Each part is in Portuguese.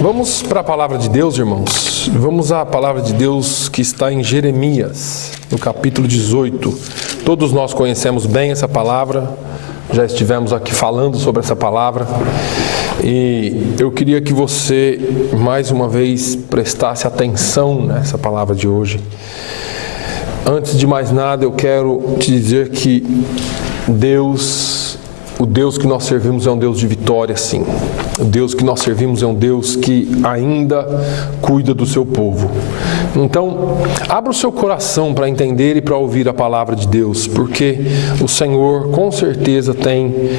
Vamos para a palavra de Deus, irmãos. Vamos à palavra de Deus que está em Jeremias, no capítulo 18. Todos nós conhecemos bem essa palavra, já estivemos aqui falando sobre essa palavra. E eu queria que você, mais uma vez, prestasse atenção nessa palavra de hoje. Antes de mais nada, eu quero te dizer que o Deus que nós servimos é um Deus de vitória, sim. O Deus que nós servimos é um Deus que ainda cuida do seu povo. Então, abra o seu coração para entender e para ouvir a palavra de Deus, porque o Senhor com certeza tem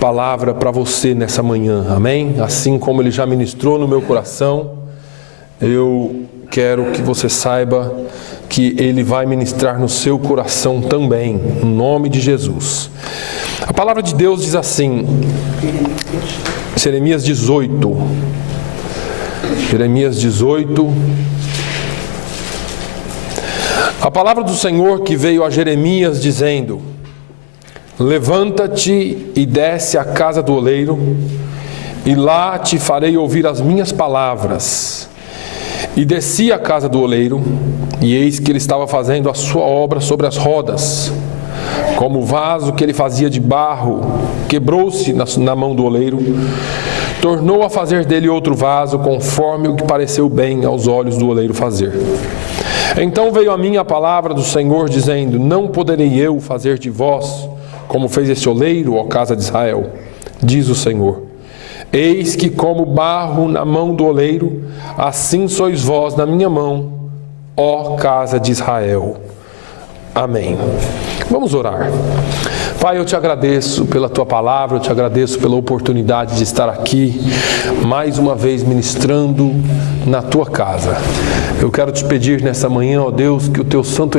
palavra para você nessa manhã, amém? Assim como Ele já ministrou no meu coração, eu quero que você saiba que Ele vai ministrar no seu coração também, em nome de Jesus. A palavra de Deus diz assim, Jeremias 18, a palavra do Senhor que veio a Jeremias dizendo: levanta-te e desce à casa do oleiro, e lá te farei ouvir as minhas palavras. E desci à casa do oleiro, e eis que ele estava fazendo a sua obra sobre as rodas. Como o vaso que ele fazia de barro quebrou-se na mão do oleiro, tornou a fazer dele outro vaso, conforme o que pareceu bem aos olhos do oleiro fazer. Então veio a mim a palavra do Senhor, dizendo: não poderei eu fazer de vós como fez esse oleiro, ó casa de Israel, diz o Senhor. Eis que como barro na mão do oleiro, assim sois vós na minha mão, ó casa de Israel. Amém. Vamos orar. Pai, eu te agradeço pela tua palavra, eu te agradeço pela oportunidade de estar aqui, mais uma vez ministrando na tua casa. Eu quero te pedir nessa manhã, ó Deus, que o teu Santo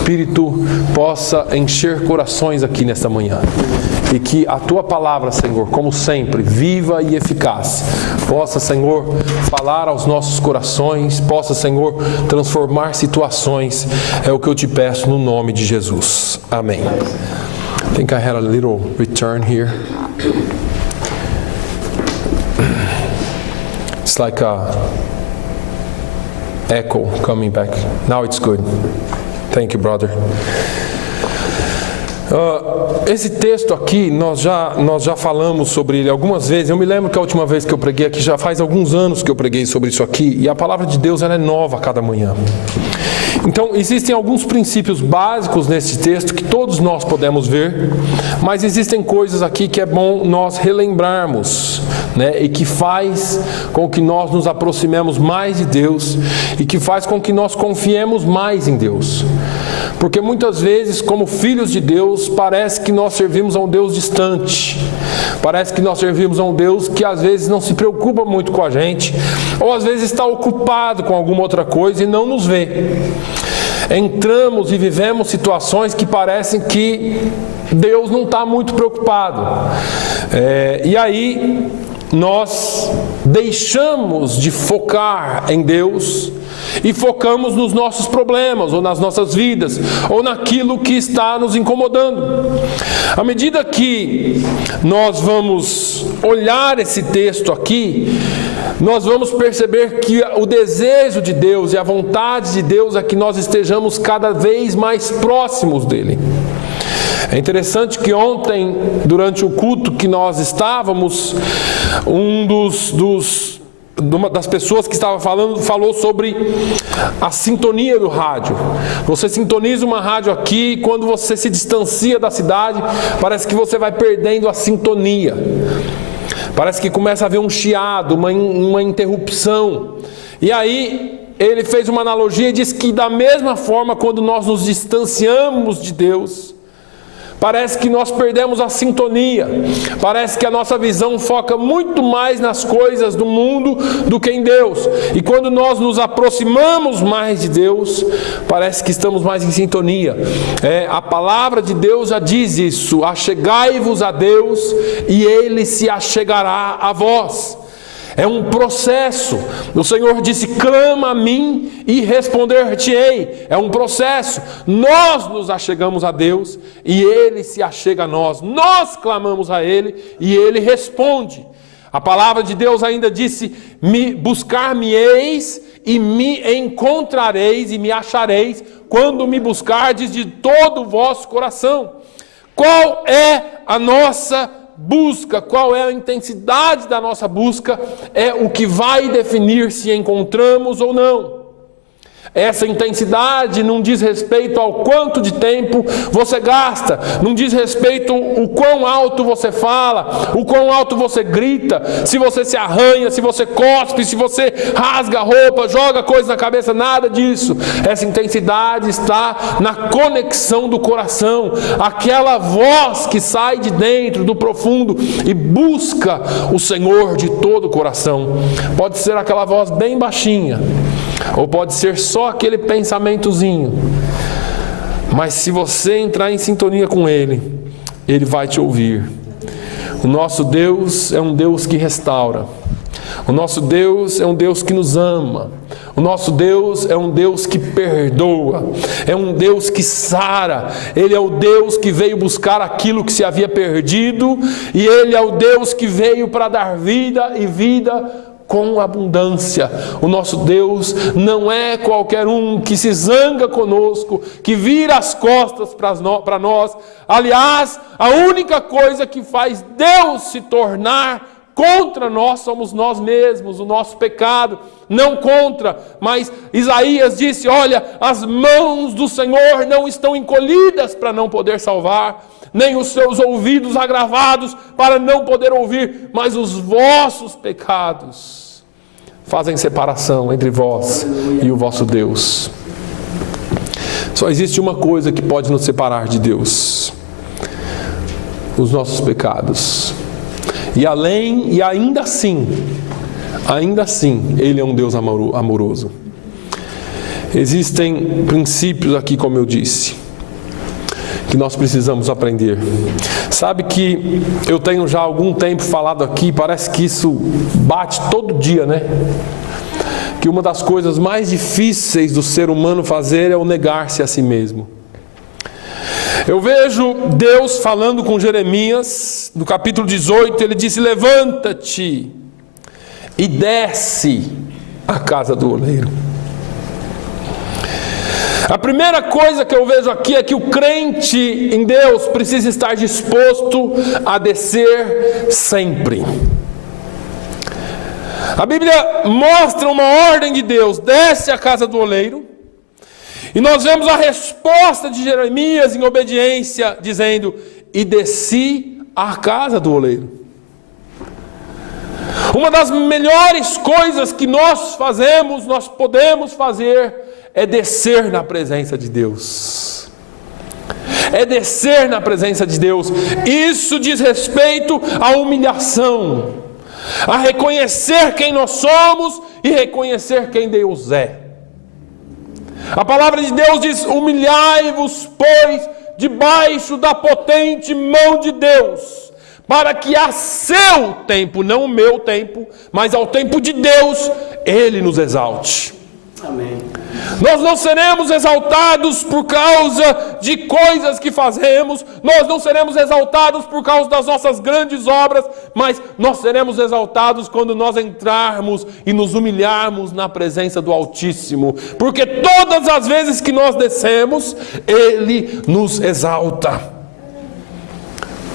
Espírito possa encher corações aqui nesta manhã. E que a Tua palavra, Senhor, como sempre, viva e eficaz, possa, Senhor, falar aos nossos corações, possa, Senhor, transformar situações. É o que eu te peço no nome de Jesus. Amém. I think I had a little return here. It's like a echo coming back. Now it's good. Thank you, brother. Esse texto aqui, nós já falamos sobre ele algumas vezes. Eu me lembro que a última vez que eu preguei aqui, já faz alguns anos que eu preguei sobre isso aqui, e a palavra de Deus ela é nova a cada manhã. Então, existem alguns princípios básicos nesse texto que todos nós podemos ver, mas existem coisas aqui que é bom nós relembrarmos, né? E que faz com que nós nos aproximemos mais de Deus e que faz com que nós confiemos mais em Deus. Porque muitas vezes, como filhos de Deus, parece que nós servimos a um Deus distante. Parece que nós servimos a um Deus que às vezes não se preocupa muito com a gente, ou às vezes está ocupado com alguma outra coisa e não nos vê. Entramos e vivemos situações que parecem que Deus não está muito preocupado. E aí nós deixamos de focar em Deus e focamos nos nossos problemas, ou nas nossas vidas, ou naquilo que está nos incomodando. À medida que nós vamos olhar esse texto aqui, nós vamos perceber que o desejo de Deus e a vontade de Deus é que nós estejamos cada vez mais próximos dele. É interessante que ontem, durante o culto que nós estávamos, uma das pessoas que estava falando falou sobre a sintonia do rádio. Você sintoniza uma rádio aqui e quando você se distancia da cidade, parece que você vai perdendo a sintonia. Parece que começa a haver um chiado, uma interrupção. E aí ele fez uma analogia e disse que da mesma forma, quando nós nos distanciamos de Deus, parece que nós perdemos a sintonia. Parece que a nossa visão foca muito mais nas coisas do mundo do que em Deus. E quando nós nos aproximamos mais de Deus, parece que estamos mais em sintonia. A palavra de Deus já diz isso: achegai-vos a Deus e Ele se achegará a vós. É um processo. O Senhor disse: clama a mim e responder-te-ei. É um processo. Nós nos achegamos a Deus e Ele se achega a nós. Nós clamamos a Ele e Ele responde. A palavra de Deus ainda disse: buscar-me-eis e me encontrareis e me achareis quando me buscardes de todo o vosso coração. Qual é a nossa busca? Qual é a intensidade da nossa busca? É o que vai definir se encontramos ou não. Essa intensidade não diz respeito ao quanto de tempo você gasta, não diz respeito o quão alto você fala, o quão alto você grita, se você se arranha, se você cospe, se você rasga a roupa, joga coisa na cabeça, nada disso. Essa intensidade está na conexão do coração, aquela voz que sai de dentro, do profundo e busca o Senhor de todo o coração. Pode ser aquela voz bem baixinha, ou pode ser só aquele pensamentozinho, mas se você entrar em sintonia com Ele, Ele vai te ouvir. O nosso Deus é um Deus que restaura. O nosso Deus é um Deus que nos ama. O nosso Deus é um Deus que perdoa. É um Deus que sara. Ele é o Deus que veio buscar aquilo que se havia perdido, e Ele é o Deus que veio para dar vida e vida com abundância. O nosso Deus não é qualquer um que se zanga conosco, que vira as costas para nós. Aliás, a única coisa que faz Deus se tornar contra nós somos nós mesmos, o nosso pecado. Não contra, mas Isaías disse: olha, as mãos do Senhor não estão encolhidas para não poder salvar, nem os seus ouvidos agravados para não poder ouvir, mas os vossos pecados fazem separação entre vós e o vosso Deus. Só existe uma coisa que pode nos separar de Deus: os nossos pecados. E ainda assim, Ele é um Deus amoroso. Existem princípios aqui, como eu disse, que nós precisamos aprender. Sabe que eu tenho já há algum tempo falado aqui, parece que isso bate todo dia, né? Que uma das coisas mais difíceis do ser humano fazer é o negar-se a si mesmo. Eu vejo Deus falando com Jeremias, no capítulo 18, ele disse: levanta-te e desce à casa do oleiro. A primeira coisa que eu vejo aqui é que o crente em Deus precisa estar disposto a descer sempre. A Bíblia mostra uma ordem de Deus: desce à casa do oleiro. E nós vemos a resposta de Jeremias em obediência, dizendo: e desci à casa do oleiro. Uma das melhores coisas que nós podemos fazer, é descer na presença de Deus. É descer na presença de Deus. Isso diz respeito à humilhação, a reconhecer quem nós somos e reconhecer quem Deus é. A palavra de Deus diz: humilhai-vos, pois, debaixo da potente mão de Deus, para que a seu tempo, não o meu tempo, mas ao tempo de Deus, Ele nos exalte. Amém. Nós não seremos exaltados por causa de coisas que fazemos, nós não seremos exaltados por causa das nossas grandes obras, mas nós seremos exaltados quando nós entrarmos e nos humilharmos na presença do Altíssimo, porque todas as vezes que nós descemos, Ele nos exalta.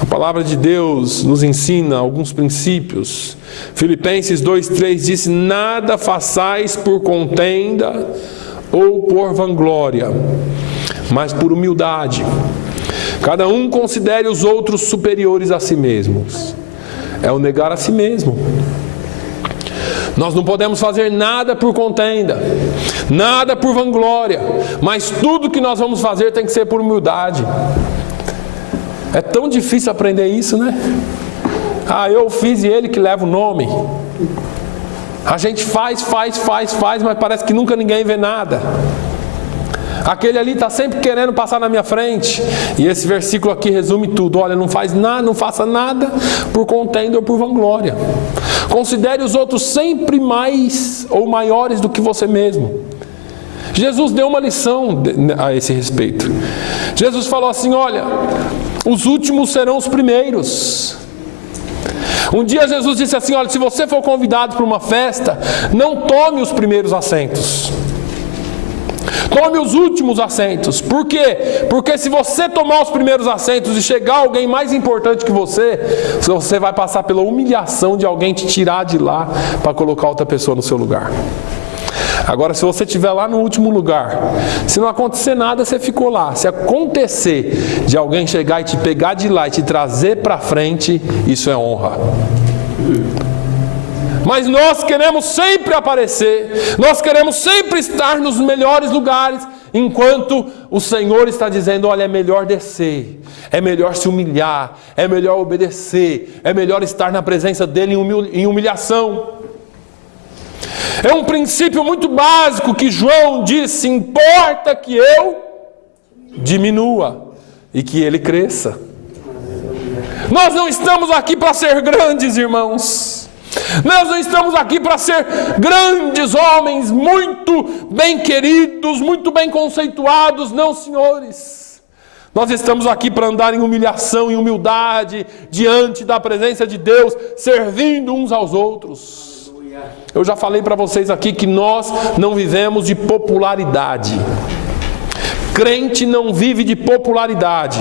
A palavra de Deus nos ensina alguns princípios. Filipenses 2:3 diz: nada façais por contenda ou por vanglória, mas por humildade. Cada um considere os outros superiores a si mesmos. É o negar a si mesmo. Nós não podemos fazer nada por contenda, nada por vanglória, mas tudo que nós vamos fazer tem que ser por humildade. É tão difícil aprender isso, né? Eu fiz e ele que leva o nome. A gente faz, mas parece que nunca ninguém vê nada. Aquele ali está sempre querendo passar na minha frente. E esse versículo aqui resume tudo. Olha, não faz nada, não faça nada por contenda ou por vanglória. Considere os outros sempre mais ou maiores do que você mesmo. Jesus deu uma lição a esse respeito. Jesus falou assim: olha, os últimos serão os primeiros. Um dia Jesus disse assim: olha, se você for convidado para uma festa, não tome os primeiros assentos, tome os últimos assentos. Por quê? Porque se você tomar os primeiros assentos e chegar alguém mais importante que você vai passar pela humilhação de alguém te tirar de lá para colocar outra pessoa no seu lugar. Agora, se você estiver lá no último lugar, se não acontecer nada, você ficou lá. Se acontecer de alguém chegar e te pegar de lá e te trazer para frente, isso é honra. Mas nós queremos sempre aparecer, nós queremos sempre estar nos melhores lugares, enquanto o Senhor está dizendo: olha, é melhor descer, é melhor se humilhar, é melhor obedecer, é melhor estar na presença dEle em humilhação. É um princípio muito básico que João disse: importa que eu diminua e que Ele cresça. Nós não estamos aqui para ser grandes, irmãos. Nós não estamos aqui para ser grandes homens, muito bem queridos, muito bem conceituados, não, senhores. Nós estamos aqui para andar em humilhação e humildade diante da presença de Deus, servindo uns aos outros. Eu já falei para vocês aqui que nós não vivemos de popularidade. Crente não vive de popularidade.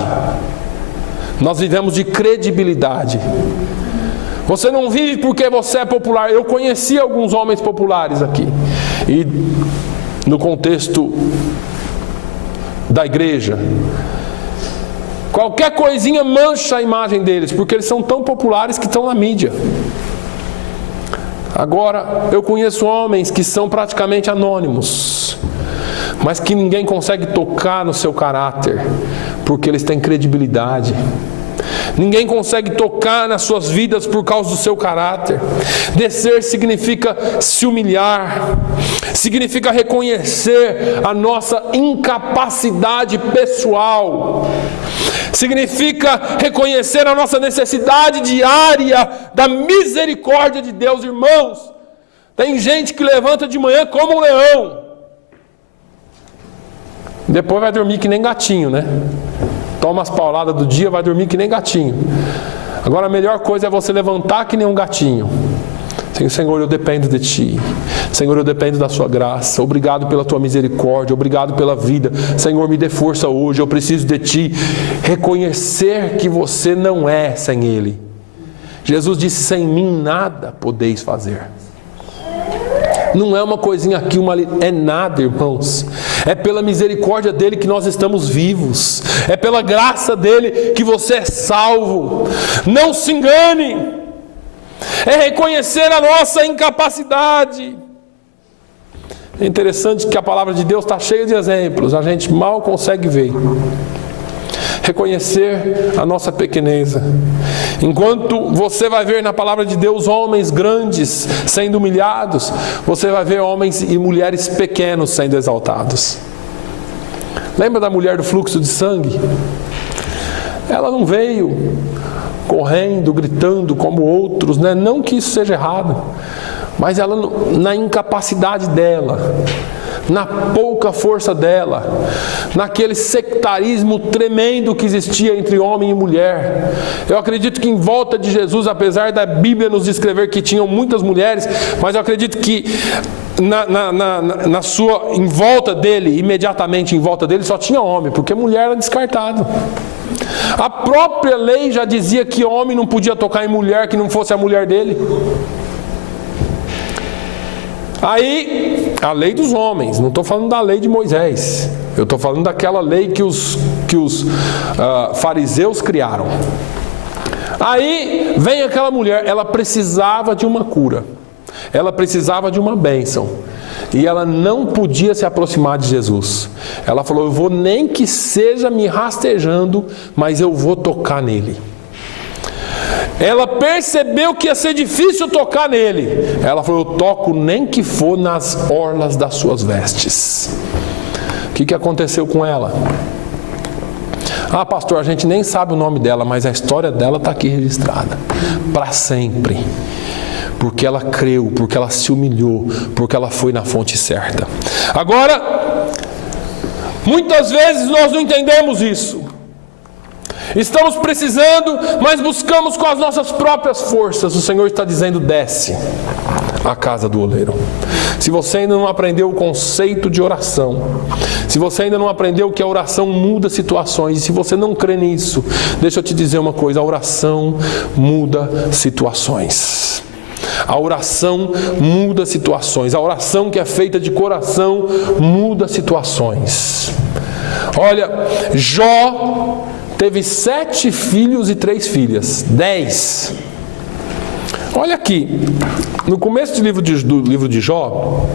Nós vivemos de credibilidade. Você não vive porque você é popular. Eu conheci alguns homens populares aqui. E no contexto da igreja, qualquer coisinha mancha a imagem deles, porque eles são tão populares que estão na mídia. Agora, eu conheço homens que são praticamente anônimos, mas que ninguém consegue tocar no seu caráter, porque eles têm credibilidade. Ninguém consegue tocar nas suas vidas por causa do seu caráter. Descer significa se humilhar, significa reconhecer a nossa incapacidade pessoal, significa reconhecer a nossa necessidade diária da misericórdia de Deus. Irmãos, tem gente que levanta de manhã como um leão, depois vai dormir que nem gatinho, né? Toma as pauladas do dia, vai dormir que nem gatinho. Agora a melhor coisa é você levantar que nem um gatinho. Senhor, eu dependo de Ti. Senhor, eu dependo da Sua graça. Obrigado pela Tua misericórdia. Obrigado pela vida. Senhor, me dê força hoje. Eu preciso de Ti. Reconhecer que você não é sem Ele. Jesus disse: sem mim nada podeis fazer. Não é uma coisinha aqui, uma ali. É nada, irmãos. É pela misericórdia dEle que nós estamos vivos. É pela graça dEle que você é salvo. Não se engane. É reconhecer a nossa incapacidade. É interessante que a palavra de Deus está cheia de exemplos. A gente mal consegue ver. Reconhecer a nossa pequeneza. Enquanto você vai ver na palavra de Deus homens grandes sendo humilhados, você vai ver homens e mulheres pequenos sendo exaltados. Lembra da mulher do fluxo de sangue? Ela não veio correndo, gritando como outros, né? Não que isso seja errado, mas ela, na incapacidade dela, na pouca força dela, naquele sectarismo tremendo que existia entre homem e mulher. Eu acredito que em volta de Jesus, apesar da Bíblia nos descrever que tinham muitas mulheres, mas eu acredito que em volta dele, imediatamente em volta dele, só tinha homem, porque mulher era descartado. A própria lei já dizia que homem não podia tocar em mulher que não fosse a mulher dele. Aí, a lei dos homens, não estou falando da lei de Moisés, eu estou falando daquela lei que os fariseus criaram. Aí vem aquela mulher, ela precisava de uma cura, ela precisava de uma bênção, e ela não podia se aproximar de Jesus. Ela falou: eu vou nem que seja me rastejando, mas eu vou tocar nele. Ela percebeu que ia ser difícil tocar nele. Ela falou: eu toco nem que for nas orlas das suas vestes. que aconteceu com ela? Ah, pastor, a gente nem sabe o nome dela, mas a história dela está aqui registrada para sempre. Porque ela creu, porque ela se humilhou, porque ela foi na fonte certa. Agora, muitas vezes nós não entendemos isso. Estamos precisando, mas buscamos com as nossas próprias forças. O Senhor está dizendo: desce à casa do oleiro. Se você ainda não aprendeu o conceito de oração, se você ainda não aprendeu que a oração muda situações, e se você não crê nisso, deixa eu te dizer uma coisa: a oração muda situações. A oração muda situações. A oração que é feita de coração muda situações. Olha, Jó teve 7 filhos e 3 filhas. 10. Olha aqui, no começo do livro de Jó,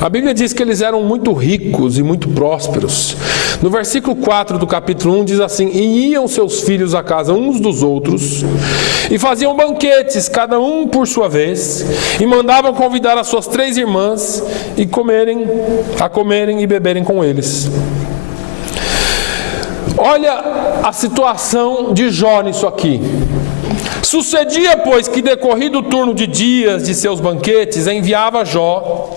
a Bíblia diz que eles eram muito ricos e muito prósperos. No versículo 4 do capítulo 1 diz assim: e iam seus filhos à casa uns dos outros, e faziam banquetes, cada um por sua vez, e mandavam convidar as suas 3 irmãs a comerem e beberem com eles. Olha a situação de Jó nisso aqui. Sucedia, pois, que decorrido o turno de dias de seus banquetes, enviava Jó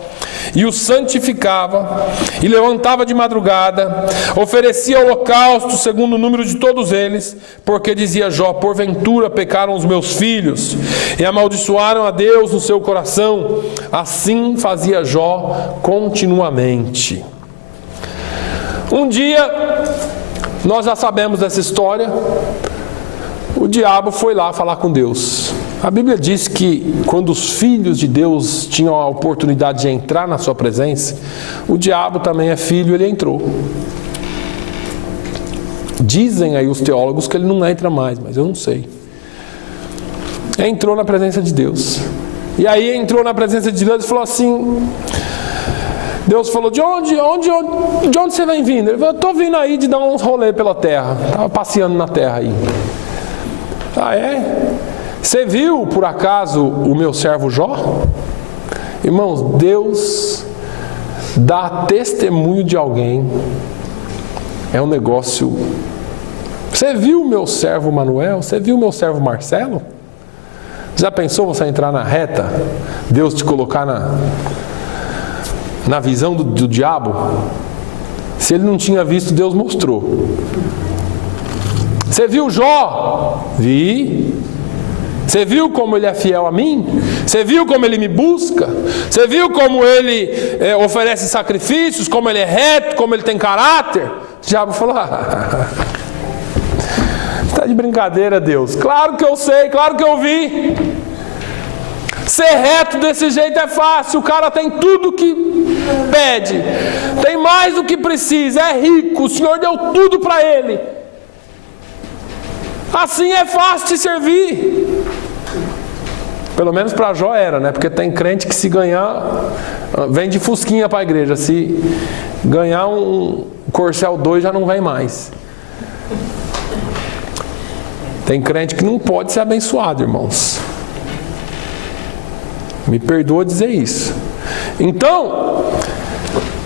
e o santificava, e levantava de madrugada, oferecia holocausto segundo o número de todos eles, porque dizia Jó: porventura pecaram os meus filhos e amaldiçoaram a Deus no seu coração. Assim fazia Jó continuamente. Um dia, nós já sabemos dessa história, o diabo foi lá falar com Deus. A Bíblia diz que quando os filhos de Deus tinham a oportunidade de entrar na sua presença, o diabo também é filho, ele entrou. Dizem aí os teólogos que ele não entra mais, mas eu não sei. Entrou na presença de Deus. E aí entrou na presença de Deus e falou assim... Deus falou: de onde você vem vindo? Ele falou: estou vindo aí de dar uns rolê pela terra. Estava passeando na terra aí. Ah, é? Você viu, por acaso, o meu servo Jó? Irmãos, Deus dá testemunho de alguém. É um negócio... Você viu o meu servo Manuel? Você viu o meu servo Marcelo? Já pensou você entrar na reta? Deus te colocar na visão do diabo? Se ele não tinha visto, Deus mostrou. Você viu Jó? Vi. Você viu como ele é fiel a mim? Você viu como ele me busca? Você viu como ele oferece sacrifícios? Como ele é reto? Como ele tem caráter? O diabo falou: está de brincadeira, Deus. Claro que eu sei, claro que eu vi. Ser reto desse jeito é fácil. O cara tem tudo que pede, tem mais do que precisa, é rico, o Senhor deu tudo para ele. Assim é fácil de servir. Pelo menos para Jó era, né? Porque tem crente que se ganhar, vem de fusquinha para a igreja. Se ganhar um Corcel 2 já não vem mais. Tem crente que não pode ser abençoado, irmãos. Me perdoa dizer isso. Então,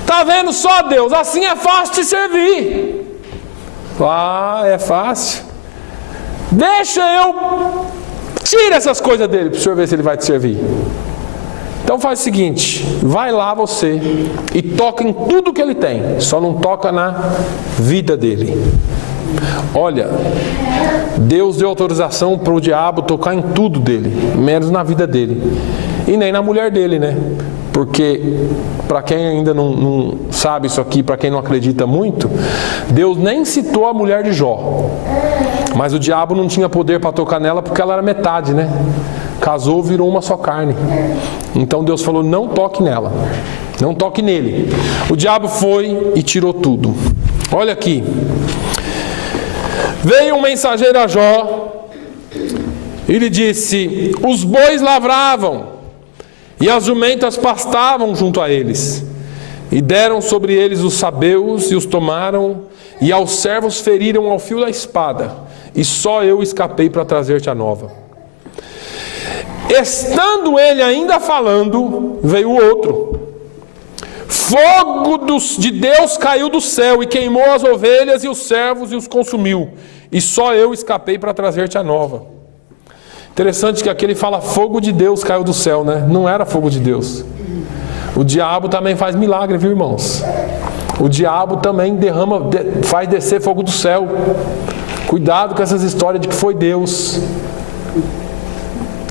tá vendo só, Deus? Assim é fácil de servir. Ah, é fácil. Deixa eu... Tira essas coisas dele para o senhor ver se ele vai te servir. Então faz o seguinte: vai lá você e toca em tudo que ele tem, só não toca na vida dele. Olha, Deus deu autorização para o diabo tocar em tudo dele, menos na vida dele. E nem na mulher dele, né? Porque, para quem ainda não sabe isso aqui, para quem não acredita muito, Deus nem citou a mulher de Jó. Mas o diabo não tinha poder para tocar nela porque ela era metade, né? Casou, virou uma só carne. Então Deus falou: não toque nela, não toque nele. O diabo foi e tirou tudo. Olha aqui. Veio um mensageiro a Jó e lhe disse: os bois lavravam e as jumentas pastavam junto a eles, e deram sobre eles os sabeus e os tomaram, e aos servos feriram ao fio da espada, e só eu escapei para trazer-te a nova. Estando ele ainda falando, veio o outro. fogo de Deus caiu do céu e queimou as ovelhas e os servos e os consumiu. E só eu escapei para trazer-te a nova. Interessante que aqui ele fala fogo de Deus caiu do céu, né? Não era fogo de Deus. O diabo também faz milagre, viu, irmãos? O diabo também faz descer fogo do céu. Cuidado com essas histórias de que foi Deus.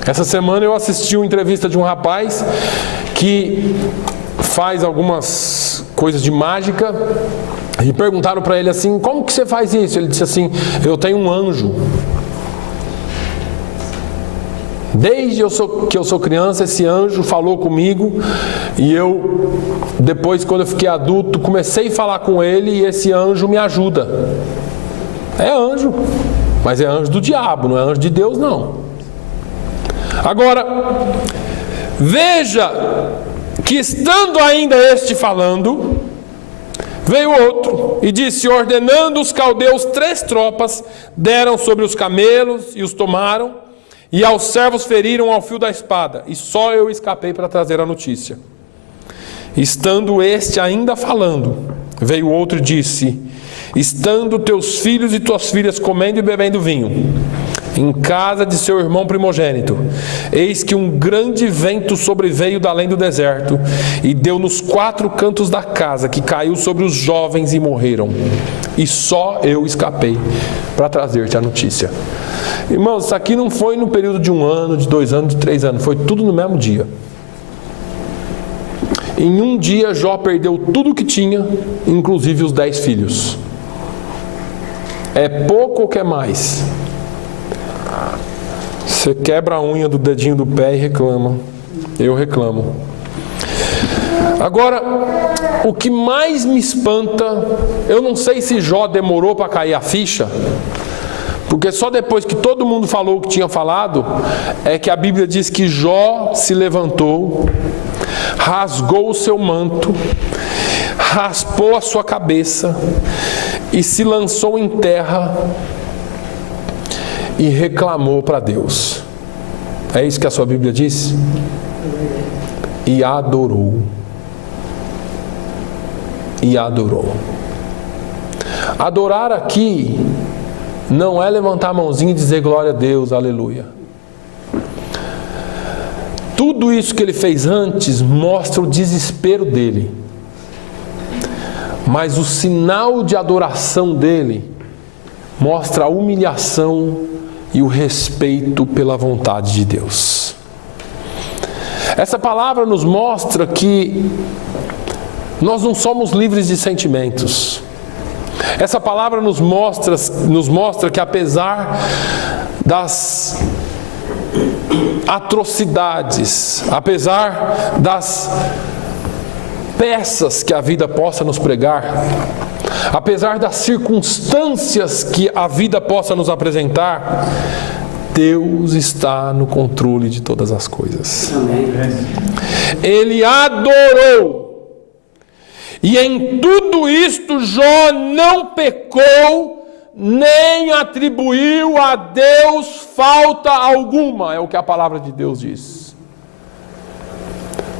Essa semana eu assisti uma entrevista de um rapaz que faz algumas coisas de mágica e perguntaram para ele assim: como que você faz isso? Ele disse assim: eu tenho um anjo. Desde que eu sou criança, esse anjo falou comigo e eu, depois, quando eu fiquei adulto, comecei a falar com ele e esse anjo me ajuda. É anjo, mas é anjo do diabo, não é anjo de Deus, não. Agora, veja que estando ainda este falando, veio outro e disse: ordenando os caldeus 3 tropas, deram sobre os camelos e os tomaram, e aos servos feriram ao fio da espada, e só eu escapei para trazer a notícia. Estando este ainda falando, veio outro e disse: estando teus filhos e tuas filhas comendo e bebendo vinho, em casa de seu irmão primogênito, eis que um grande vento sobreveio da além do deserto, e deu nos 4 cantos da casa, que caiu sobre os jovens e morreram. E só eu escapei para trazer-te a notícia. Irmãos, isso aqui não foi no período de 1 ano, de 2 anos, de 3 anos, foi tudo no mesmo dia. Em um dia Jó perdeu tudo o que tinha, inclusive os 10 filhos. É pouco ou quer mais? Você quebra a unha do dedinho do pé e reclama. Eu reclamo. Agora, o que mais me espanta, eu não sei se Jó demorou para cair a ficha, porque só depois que todo mundo falou o que tinha falado, é que a Bíblia diz que Jó se levantou, rasgou o seu manto, raspou a sua cabeça e se lançou em terra e reclamou para Deus. É isso que a sua Bíblia diz? E adorou. E adorou. Adorar aqui não é levantar a mãozinha e dizer glória a Deus, aleluia. Tudo isso que ele fez antes mostra o desespero dele. Mas o sinal de adoração dele mostra a humilhação e o respeito pela vontade de Deus. Essa palavra nos mostra que nós não somos livres de sentimentos. Essa palavra nos mostra que apesar das atrocidades, apesar das peças que a vida possa nos pregar, apesar das circunstâncias que a vida possa nos apresentar, Deus está no controle de todas as coisas. Ele adorou. E em tudo isto Jó não pecou, nem atribuiu a Deus falta alguma. É o que a palavra de Deus diz.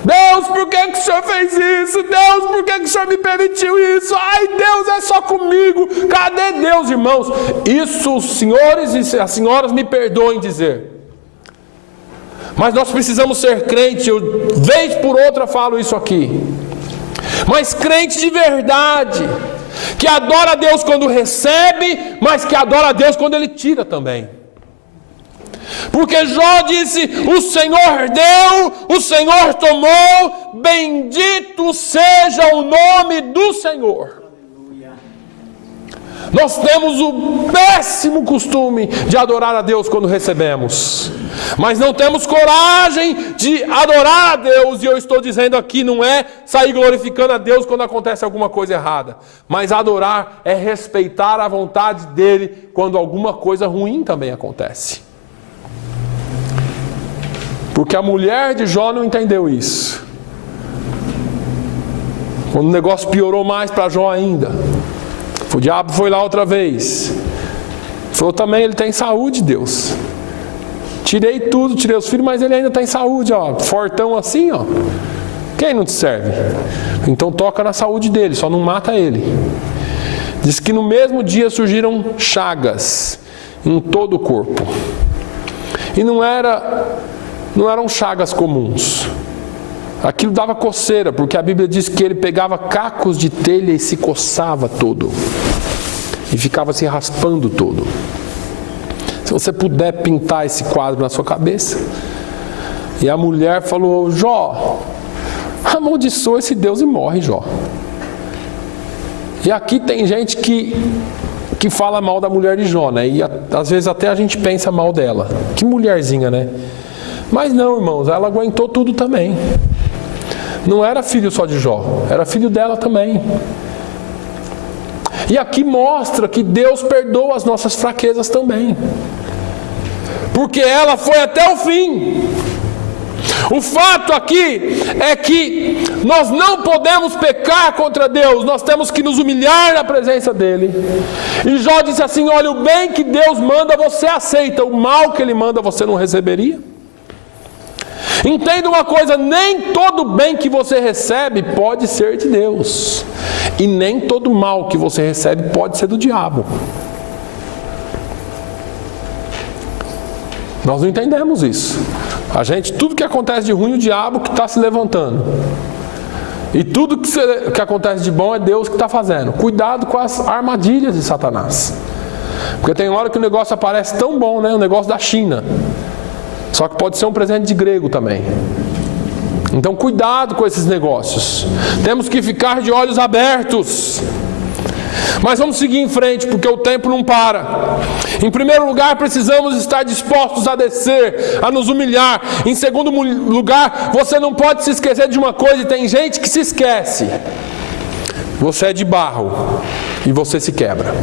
Deus, por que o Senhor fez isso? Deus, por que o Senhor me permitiu isso? Ai, Deus, é só comigo. Cadê Deus, irmãos? Isso os senhores e as senhoras me perdoem dizer. Mas nós precisamos ser crentes. Eu, vez por outra, falo isso aqui. Mas crente de verdade, que adora a Deus quando recebe, mas que adora a Deus quando Ele tira também. Porque Jó disse: o Senhor deu, o Senhor tomou, bendito seja o nome do Senhor. Nós temos o péssimo costume de adorar a Deus quando recebemos, mas não temos coragem de adorar a Deus. E eu estou dizendo aqui, não é sair glorificando a Deus quando acontece alguma coisa errada, mas adorar é respeitar a vontade dEle quando alguma coisa ruim também acontece. Porque a mulher de Jó não entendeu isso. Quando o negócio piorou mais para Jó ainda, o diabo foi lá outra vez. Falou também: ele tem saúde, Deus. Tirei tudo, tirei os filhos, mas ele ainda tem saúde, ó. Fortão assim, ó. Quem não te serve? Então toca na saúde dele, só não mata ele. Diz que no mesmo dia surgiram chagas em todo o corpo. E não eram chagas comuns. Aquilo dava coceira, porque a Bíblia diz que ele pegava cacos de telha e se coçava todo. E ficava se raspando todo. Se você puder pintar esse quadro na sua cabeça. E a mulher falou: Jó, amaldiçoa esse Deus e morre, Jó. E aqui tem gente que fala mal da mulher de Jó, né? E às vezes até a gente pensa mal dela. Que mulherzinha, né? Mas não, irmãos, ela aguentou tudo também. Não era filho só de Jó, era filho dela também. E aqui mostra que Deus perdoa as nossas fraquezas também. Porque ela foi até o fim. O fato aqui é que nós não podemos pecar contra Deus, nós temos que nos humilhar na presença dEle. E Jó disse assim: olha, o bem que Deus manda você aceita, o mal que Ele manda você não receberia. Entenda uma coisa, nem todo bem que você recebe pode ser de Deus. E nem todo mal que você recebe pode ser do diabo. Nós não entendemos isso. Tudo que acontece de ruim, o diabo que está se levantando. E tudo que acontece de bom é Deus que está fazendo. Cuidado com as armadilhas de Satanás. Porque tem hora que o negócio aparece tão bom, né? O negócio da China. Só que pode ser um presente de grego também. Então cuidado com esses negócios. Temos que ficar de olhos abertos. Mas vamos seguir em frente, porque o tempo não para. Em primeiro lugar, precisamos estar dispostos a descer, a nos humilhar. Em segundo lugar, você não pode se esquecer de uma coisa, e tem gente que se esquece. Você é de barro e você se quebra.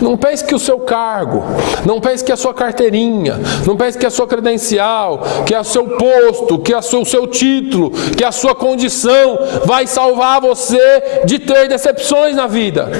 Não pense que o seu cargo, não pense que a sua carteirinha, não pense que a sua credencial, que é o seu posto, que é o seu título, que a sua condição vai salvar você de ter decepções na vida.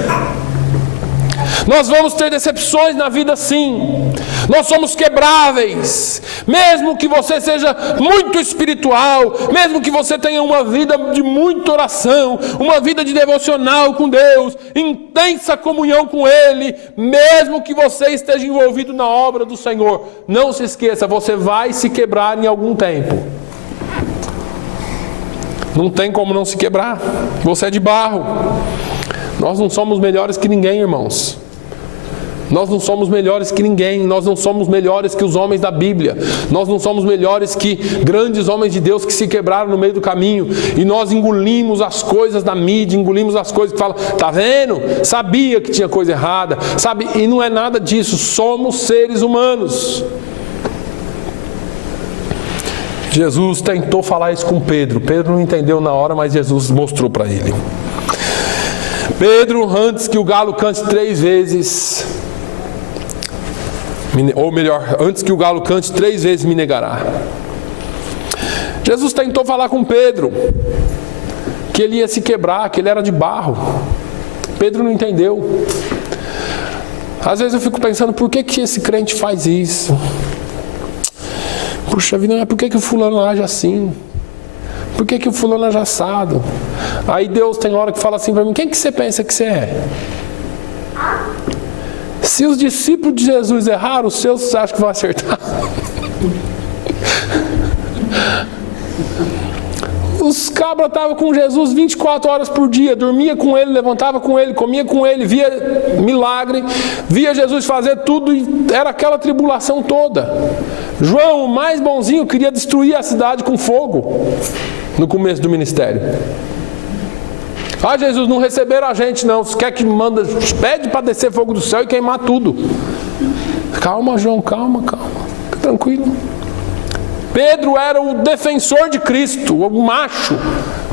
Nós vamos ter decepções na vida, sim. Nós somos quebráveis. Mesmo que você seja muito espiritual, mesmo que você tenha uma vida de muita oração, uma vida de devocional com Deus, intensa comunhão com Ele, mesmo que você esteja envolvido na obra do Senhor, não se esqueça, você vai se quebrar em algum tempo. Não tem como não se quebrar. Você é de barro. Nós não somos melhores que ninguém, irmãos. Nós não somos melhores que ninguém, nós não somos melhores que os homens da Bíblia, nós não somos melhores que grandes homens de Deus que se quebraram no meio do caminho, e nós engolimos as coisas da mídia, engolimos as coisas que falam, tá vendo? Sabia que tinha coisa errada, sabe? E não é nada disso, somos seres humanos. Jesus tentou falar isso com Pedro, Pedro não entendeu na hora, mas Jesus mostrou para ele. Pedro, antes que o galo cante 3 vezes, ou melhor, antes que o galo cante 3 vezes me negará. Jesus tentou falar com Pedro que ele ia se quebrar, que ele era de barro. Pedro não entendeu. Às vezes eu fico pensando, por que esse crente faz isso? Puxa vida, por que o fulano age assim? Por que o fulano age assado? Aí Deus tem hora que fala assim para mim, quem que você pensa que você é? Se os discípulos de Jesus erraram, os seus você acha que vão acertar? Os cabras estavam com Jesus 24 horas por dia, dormia com ele, levantava com ele, comia com ele, via milagre, via Jesus fazer tudo e era aquela tribulação toda. João, o mais bonzinho, queria destruir a cidade com fogo no começo do ministério. Ah, Jesus, não receberam a gente não, se quer que manda, pede para descer fogo do céu e queimar tudo. Calma, João, calma, fica tranquilo. Pedro era o defensor de Cristo, o macho,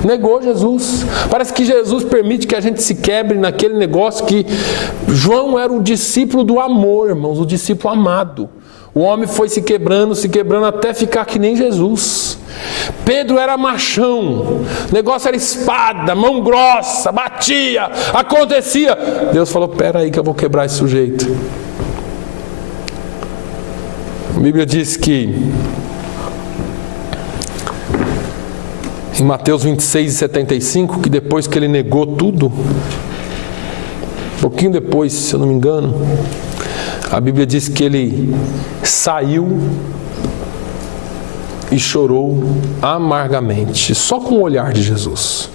negou Jesus. Parece que Jesus permite que a gente se quebre naquele negócio que João era o discípulo do amor, irmãos, o discípulo amado. O homem foi se quebrando até ficar que nem Jesus. Pedro era machão, o negócio era espada, mão grossa, batia, acontecia. Deus falou, pera aí que eu vou quebrar esse sujeito. A Bíblia diz que em Mateus 26:75, que depois que ele negou tudo, um pouquinho depois, se eu não me engano, a Bíblia diz que ele saiu e chorou amargamente, só com o olhar de Jesus.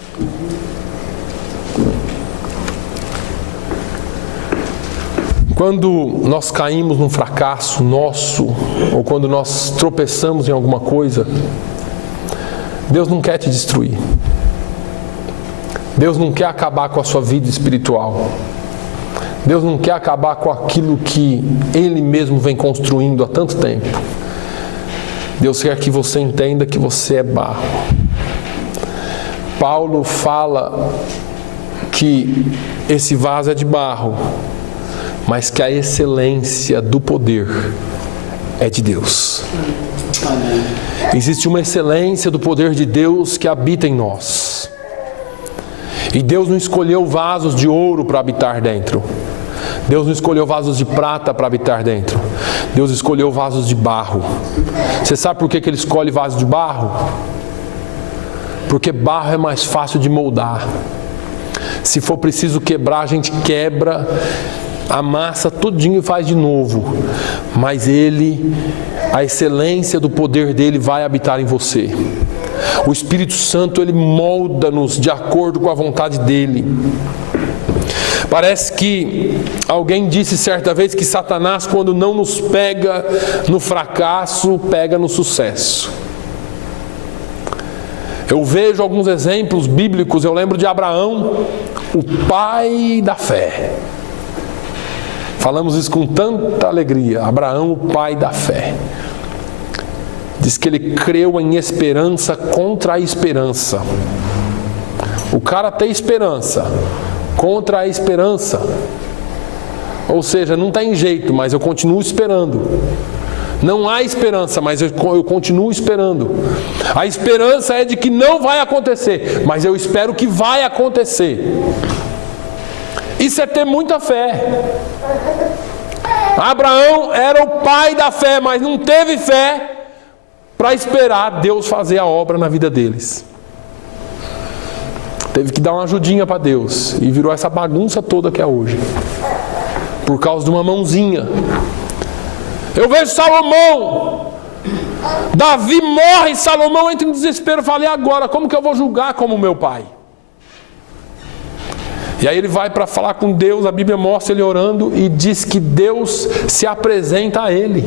Quando nós caímos num fracasso nosso, ou quando nós tropeçamos em alguma coisa, Deus não quer te destruir. Deus não quer acabar com a sua vida espiritual. Deus não quer acabar com aquilo que Ele mesmo vem construindo há tanto tempo. Deus quer que você entenda que você é barro. Paulo fala que esse vaso é de barro, mas que a excelência do poder é de Deus. Existe uma excelência do poder de Deus que habita em nós. E Deus não escolheu vasos de ouro para habitar dentro. Deus não escolheu vasos de prata para habitar dentro. Deus escolheu vasos de barro. Você sabe por que Ele escolhe vasos de barro? Porque barro é mais fácil de moldar. Se for preciso quebrar, a gente quebra, amassa tudinho e faz de novo. Mas Ele, a excelência do poder dele vai habitar em você. O Espírito Santo, Ele molda-nos de acordo com a vontade dEle. Parece que alguém disse certa vez que Satanás, quando não nos pega no fracasso, pega no sucesso. Eu vejo alguns exemplos bíblicos, eu lembro de Abraão, o pai da fé. Falamos isso com tanta alegria. Abraão, o pai da fé. Diz que ele creu em esperança contra a esperança. O cara tem esperança contra a esperança. Ou seja, não tem jeito, mas eu continuo esperando. Não há esperança, mas eu continuo esperando. A esperança é de que não vai acontecer, mas eu espero que vai acontecer. Isso é ter muita fé. Abraão era o pai da fé, mas não teve fé para esperar Deus fazer a obra na vida deles. Teve que dar uma ajudinha para Deus e virou essa bagunça toda que é hoje, por causa de uma mãozinha. Eu vejo Salomão, Davi morre, Salomão entra em desespero. Falei, agora, como que eu vou julgar como meu pai? E aí ele vai para falar com Deus, a Bíblia mostra ele orando e diz que Deus se apresenta a ele.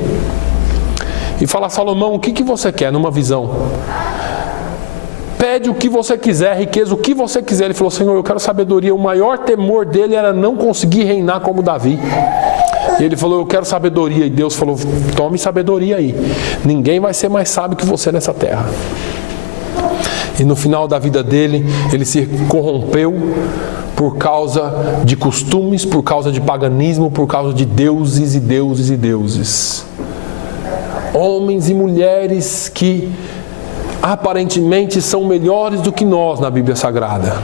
E fala, Salomão, o que você quer numa visão? Pede o que você quiser, riqueza, o que você quiser. Ele falou, Senhor, eu quero sabedoria. O maior temor dele era não conseguir reinar como Davi. E ele falou, eu quero sabedoria. E Deus falou, tome sabedoria aí. Ninguém vai ser mais sábio que você nessa terra. E no final da vida dele, ele se corrompeu por causa de costumes, por causa de paganismo, por causa de deuses e deuses e deuses. Homens e mulheres que aparentemente são melhores do que nós na Bíblia Sagrada,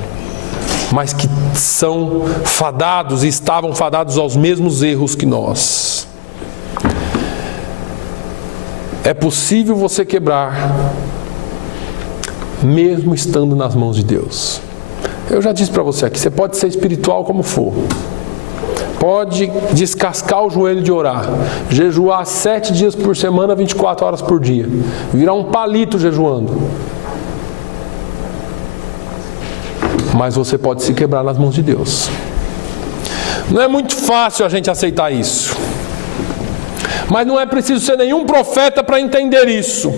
mas que são fadados e estavam fadados aos mesmos erros que nós. É possível você quebrar, mesmo estando nas mãos de Deus. Eu já disse para você aqui, você pode ser espiritual como for. Pode descascar o joelho de orar, jejuar 7 dias por semana, 24 horas por dia, virar um palito jejuando. Mas você pode se quebrar nas mãos de Deus. Não é muito fácil a gente aceitar isso. Mas não é preciso ser nenhum profeta para entender isso.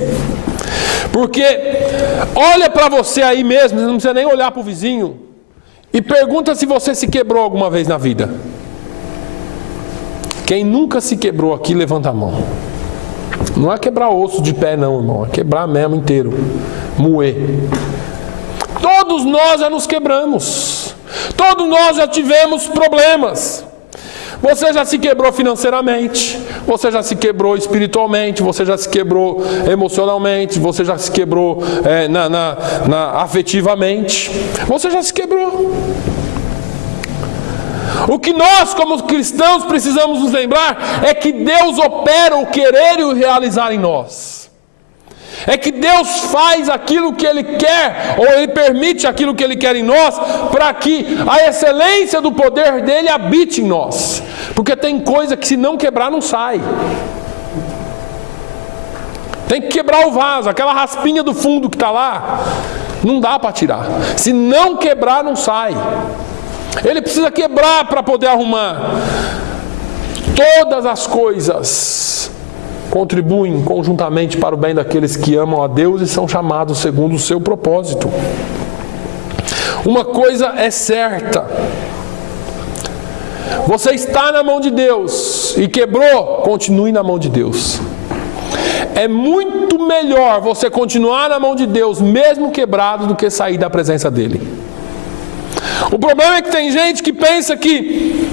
Porque olha para você aí mesmo, você não precisa nem olhar para o vizinho, e pergunta se você se quebrou alguma vez na vida. Quem nunca se quebrou aqui, levanta a mão. Não é quebrar osso de pé não, irmão. É quebrar mesmo inteiro. Moer. Todos nós já nos quebramos. Todos nós já tivemos problemas. Você já se quebrou financeiramente. Você já se quebrou espiritualmente. Você já se quebrou emocionalmente. Você já se quebrou afetivamente. Você já se quebrou. O que nós, como cristãos, precisamos nos lembrar é que Deus opera o querer e o realizar em nós. É que Deus faz aquilo que Ele quer, ou Ele permite aquilo que Ele quer em nós, para que a excelência do poder dEle habite em nós. Porque tem coisa que se não quebrar não sai. Tem que quebrar o vaso, aquela raspinha do fundo que está lá, não dá para tirar. Se não quebrar não sai. Ele precisa quebrar para poder arrumar. Todas as coisas contribuem conjuntamente para o bem daqueles que amam a Deus e são chamados segundo o seu propósito. Uma coisa é certa: você está na mão de Deus e quebrou, continue na mão de Deus. É muito melhor você continuar na mão de Deus, mesmo quebrado, do que sair da presença dEle. O problema é que tem gente que pensa que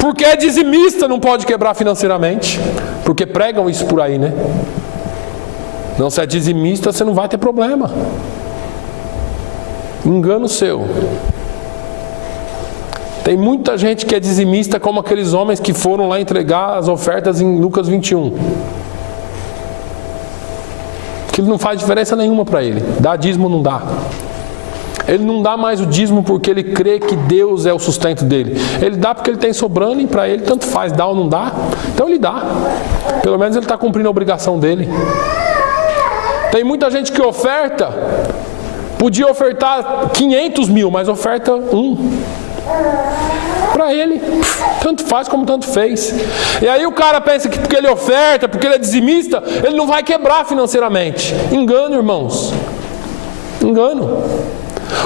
porque é dizimista não pode quebrar financeiramente, porque pregam isso por aí, né? Não, se é dizimista você não vai ter problema. Engano seu. Tem muita gente que é dizimista, como aqueles homens que foram lá entregar as ofertas em Lucas 21. Aquilo não faz diferença nenhuma para ele. Dar dízimo não dá. Ele não dá mais o dízimo porque ele crê que Deus é o sustento dele. Ele dá porque ele tem sobrando e para ele tanto faz, dá ou não dá. Então ele dá. Pelo menos ele está cumprindo a obrigação dele. Tem muita gente que oferta, podia ofertar 500 mil, mas oferta 1. Para ele, tanto faz como tanto fez. E aí o cara pensa que porque ele oferta, porque ele é dizimista, ele não vai quebrar financeiramente. Engano, irmãos. Engano.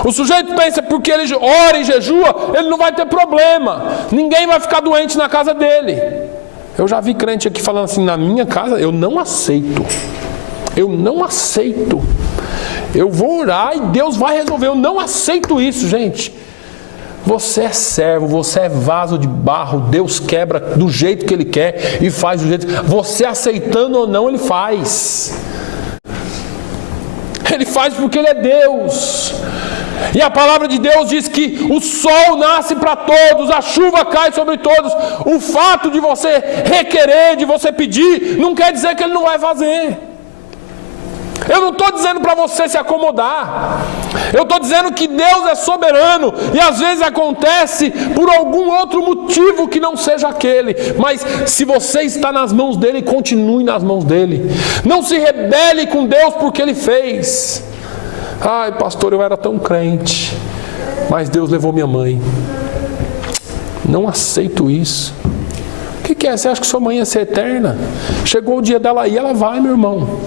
O sujeito pensa que porque ele ora e jejua, ele não vai ter problema. Ninguém vai ficar doente na casa dele. Eu já vi crente aqui falando assim: na minha casa eu não aceito. Eu não aceito. Eu vou orar e Deus vai resolver. Eu não aceito isso, gente. Você é servo, você é vaso de barro. Deus quebra do jeito que Ele quer e faz do jeito. Você aceitando ou não, Ele faz. Ele faz porque Ele é Deus. E a palavra de Deus diz que o sol nasce para todos, a chuva cai sobre todos. O fato de você requerer, de você pedir, não quer dizer que Ele não vai fazer. Eu não estou dizendo para você se acomodar. Eu estou dizendo que Deus é soberano e às vezes acontece por algum outro motivo que não seja aquele. Mas se você está nas mãos dEle, continue nas mãos dEle. Não se rebele com Deus porque Ele fez. Ai, pastor, eu era tão crente, mas Deus levou minha mãe. Não aceito isso. O que é? Você acha que sua mãe ia ser eterna? Chegou o dia dela e ela vai, meu irmão.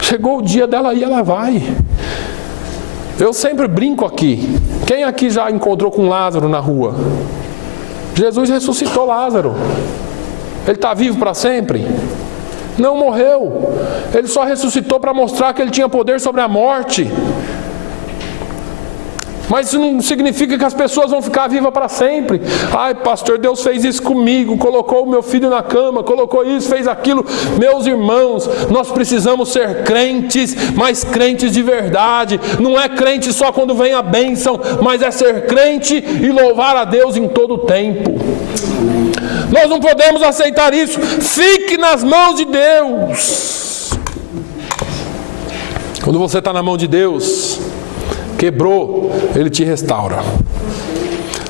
Chegou o dia dela e ela vai. Eu sempre brinco aqui. Quem aqui já encontrou com Lázaro na rua? Jesus ressuscitou Lázaro. Ele está vivo para sempre? Não morreu. Ele só ressuscitou para mostrar que ele tinha poder sobre a morte. Mas isso não significa que as pessoas vão ficar vivas para sempre. Ai, pastor, Deus fez isso comigo, colocou o meu filho na cama, colocou isso, fez aquilo. Meus irmãos, nós precisamos ser crentes, mas crentes de verdade. Não é crente só quando vem a bênção, mas é ser crente e louvar a Deus em todo o tempo. Nós não podemos aceitar isso. Fique nas mãos de Deus. Quando você está na mão de Deus, quebrou, Ele te restaura.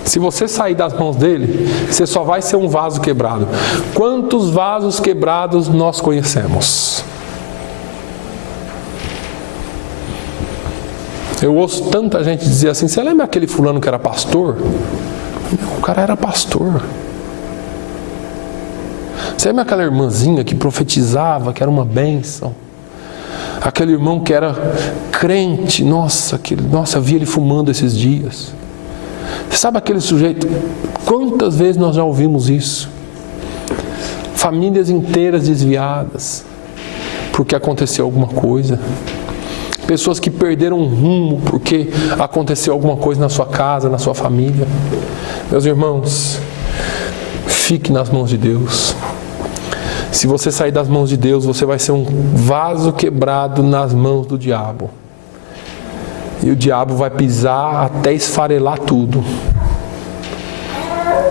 Se você sair das mãos dEle, você só vai ser um vaso quebrado. Quantos vasos quebrados nós conhecemos? Eu ouço tanta gente dizer assim: você lembra aquele fulano que era pastor? O cara era pastor. Você lembra aquela irmãzinha que profetizava, que era uma bênção? Aquele irmão que era crente, nossa, vi ele fumando esses dias. Você sabe aquele sujeito? Quantas vezes nós já ouvimos isso? Famílias inteiras desviadas, porque aconteceu alguma coisa. Pessoas que perderam o rumo, porque aconteceu alguma coisa na sua casa, na sua família. Meus irmãos, fique nas mãos de Deus. Se você sair das mãos de Deus, você vai ser um vaso quebrado nas mãos do diabo. E o diabo vai pisar até esfarelar tudo.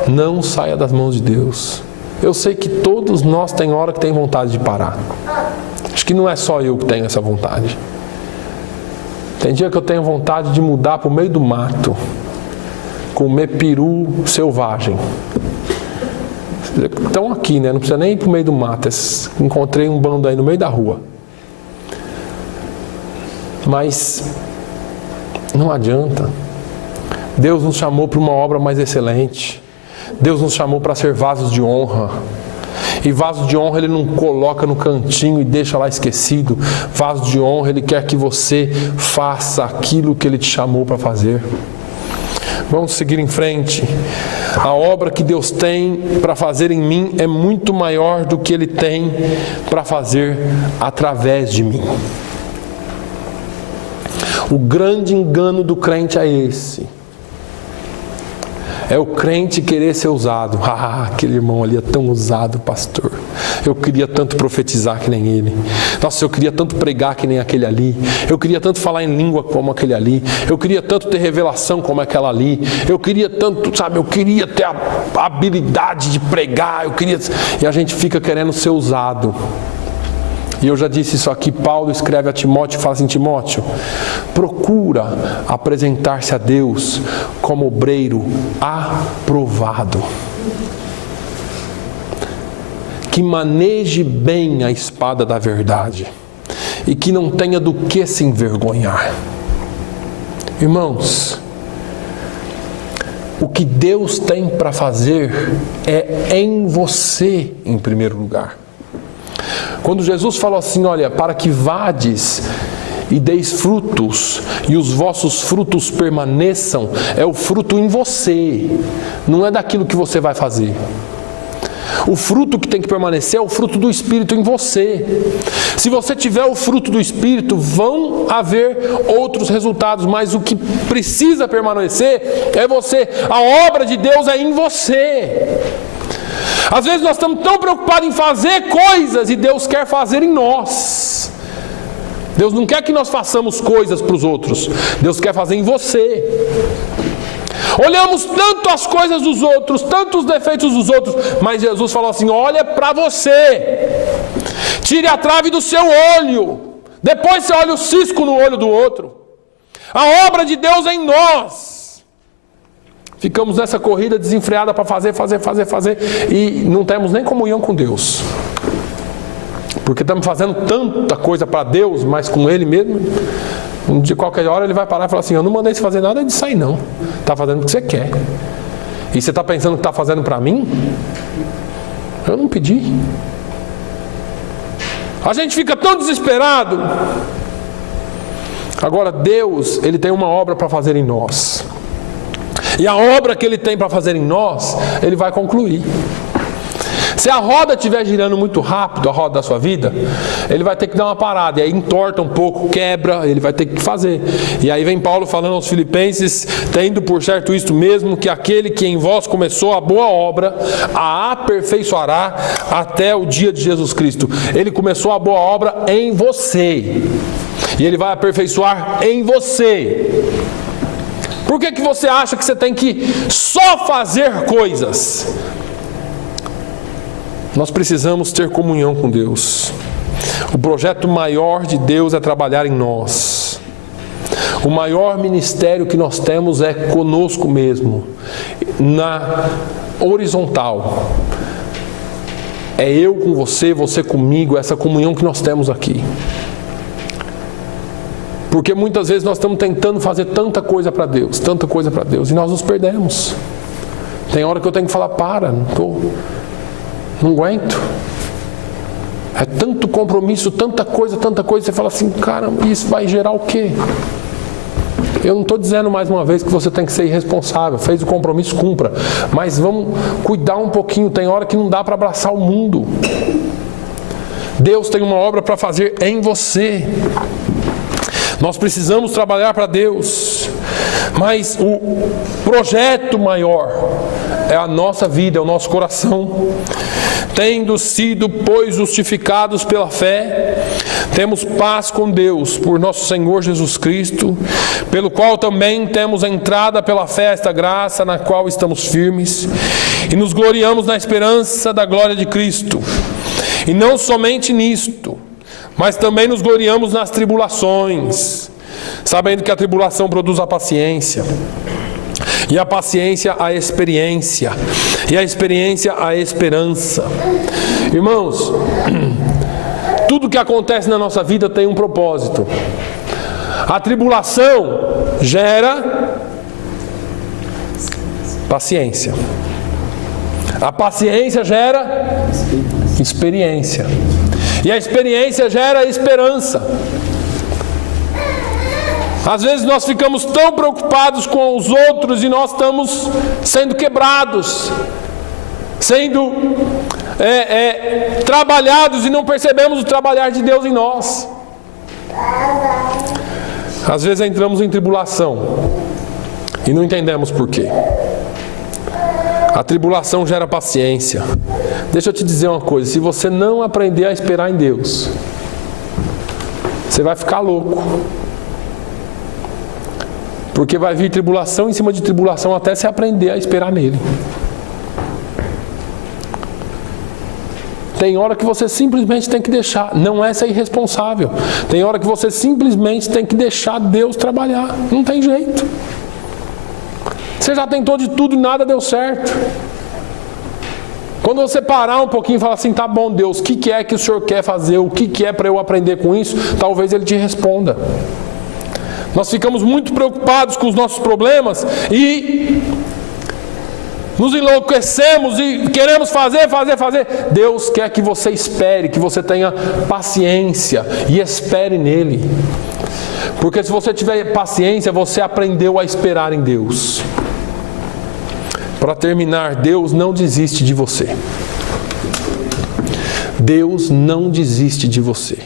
Não saia das mãos de Deus. Eu sei que todos nós tem hora que tem vontade de parar. Acho que não é só eu que tenho essa vontade. Tem dia que eu tenho vontade de mudar para o meio do mato, comer peru selvagem. Estão aqui, né? Não precisa nem ir para o meio do mato. Encontrei um bando aí no meio da rua. Mas não adianta. Deus nos chamou para uma obra mais excelente. Deus nos chamou para ser vasos de honra. E vaso de honra Ele não coloca no cantinho e deixa lá esquecido. Vaso de honra Ele quer que você faça aquilo que Ele te chamou para fazer. Vamos seguir em frente. A obra que Deus tem para fazer em mim é muito maior do que Ele tem para fazer através de mim. O grande engano do crente é esse. É o crente querer ser usado. Ah, aquele irmão ali é tão usado, pastor. Eu queria tanto profetizar que nem ele. Nossa, eu queria tanto pregar que nem aquele ali. Eu queria tanto falar em língua como aquele ali. Eu queria tanto ter revelação como aquela ali. Eu queria tanto, sabe, eu queria ter a habilidade de pregar. E a gente fica querendo ser usado. E eu já disse isso aqui, Paulo escreve a Timóteo e fala assim: Timóteo, procura apresentar-se a Deus como obreiro aprovado, que maneje bem a espada da verdade e que não tenha do que se envergonhar. Irmãos, o que Deus tem para fazer é em você em primeiro lugar. Quando Jesus falou assim, olha, para que vades e deis frutos, e os vossos frutos permaneçam, é o fruto em você, não é daquilo que você vai fazer. O fruto que tem que permanecer é o fruto do Espírito em você. Se você tiver o fruto do Espírito, vão haver outros resultados, mas o que precisa permanecer é você. A obra de Deus é em você. Às vezes nós estamos tão preocupados em fazer coisas e Deus quer fazer em nós. Deus não quer que nós façamos coisas para os outros. Deus quer fazer em você. Olhamos tanto as coisas dos outros, tanto os defeitos dos outros, mas Jesus falou assim: olha para você. Tire a trave do seu olho. Depois você olha o cisco no olho do outro. A obra de Deus é em nós. Ficamos nessa corrida desenfreada para fazer, e não temos nem comunhão com Deus. Porque estamos fazendo tanta coisa para Deus, mas com Ele mesmo, de qualquer hora Ele vai parar e falar assim: eu não mandei você fazer nada disso aí não. Está fazendo o que você quer. E você está pensando que está fazendo para mim? Eu não pedi. A gente fica tão desesperado. Agora Deus, Ele tem uma obra para fazer em nós. E a obra que Ele tem para fazer em nós, Ele vai concluir. Se a roda estiver girando muito rápido, a roda da sua vida, Ele vai ter que dar uma parada. E aí entorta um pouco, quebra, Ele vai ter que fazer. E aí vem Paulo falando aos Filipenses: tendo por certo isto mesmo, que aquele que em vós começou a boa obra, a aperfeiçoará até o dia de Jesus Cristo. Ele começou a boa obra em você. E Ele vai aperfeiçoar em você. Por que você acha que você tem que só fazer coisas? Nós precisamos ter comunhão com Deus. O projeto maior de Deus é trabalhar em nós. O maior ministério que nós temos é conosco mesmo, na horizontal. É eu com você, você comigo, essa comunhão que nós temos aqui. Porque muitas vezes nós estamos tentando fazer tanta coisa para Deus, e nós nos perdemos. Tem hora que eu tenho que falar: não aguento. É tanto compromisso, tanta coisa, você fala assim: caramba, isso vai gerar o quê? Eu não estou dizendo mais uma vez que você tem que ser irresponsável, fez o compromisso, cumpra. Mas vamos cuidar um pouquinho, tem hora que não dá para abraçar o mundo. Deus tem uma obra para fazer em você. Nós precisamos trabalhar para Deus, mas o projeto maior é a nossa vida, é o nosso coração. Tendo sido, pois, justificados pela fé, temos paz com Deus por nosso Senhor Jesus Cristo, pelo qual também temos entrada pela fé a esta graça na qual estamos firmes, e nos gloriamos na esperança da glória de Cristo. E não somente nisto, Mas também nos gloriamos nas tribulações, sabendo que a tribulação produz a paciência, e a paciência a experiência, e a experiência a esperança. Irmãos, tudo que acontece na nossa vida tem um propósito. A tribulação gera paciência. A paciência gera experiência. E a experiência gera esperança. Às vezes nós ficamos tão preocupados com os outros e nós estamos sendo quebrados, sendo trabalhados e não percebemos o trabalhar de Deus em nós. Às vezes entramos em tribulação e não entendemos por quê. A tribulação gera paciência. Deixa eu te dizer uma coisa, se você não aprender a esperar em Deus, você vai ficar louco. Porque vai vir tribulação em cima de tribulação até você aprender a esperar nele. Tem hora que você simplesmente tem que deixar, não é ser irresponsável. Tem hora que você simplesmente tem que deixar Deus trabalhar, não tem jeito. Você já tentou de tudo e nada deu certo. Quando você parar um pouquinho e falar assim, tá bom Deus, o que é que o Senhor quer fazer? O que é para eu aprender com isso? Talvez Ele te responda. Nós ficamos muito preocupados com os nossos problemas e nos enlouquecemos e queremos fazer. Deus quer que você espere, que você tenha paciência e espere nele. Porque se você tiver paciência, você aprendeu a esperar em Deus. Para terminar, Deus não desiste de você. Deus não desiste de você.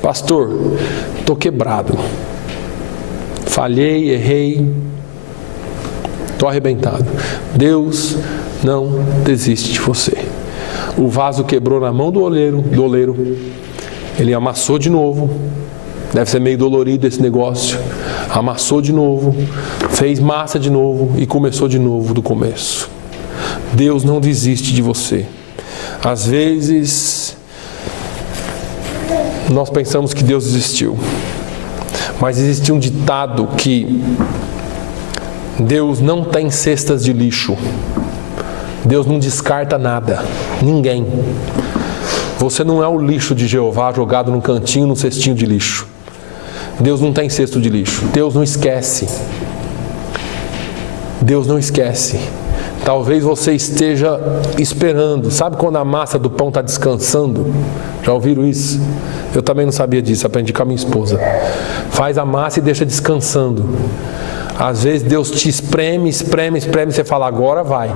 Pastor, estou quebrado. Falhei, errei. Estou arrebentado. Deus não desiste de você. O vaso quebrou na mão do oleiro. Ele amassou de novo. Deve ser meio dolorido esse negócio. Amassou de novo, fez massa de novo e começou de novo do começo. Deus não desiste de você. Às vezes, nós pensamos que Deus desistiu. Mas existe um ditado que Deus não tem cestas de lixo. Deus não descarta nada, ninguém. Você não é o lixo de Jeová jogado num cantinho, num cestinho de lixo. Deus não tem cesto de lixo. Deus não esquece. Deus não esquece. Talvez você esteja esperando. Sabe quando a massa do pão está descansando? Já ouviram isso? Eu também não sabia disso, aprendi com a minha esposa. Faz a massa e deixa descansando. Às vezes Deus te espreme, você fala, agora vai.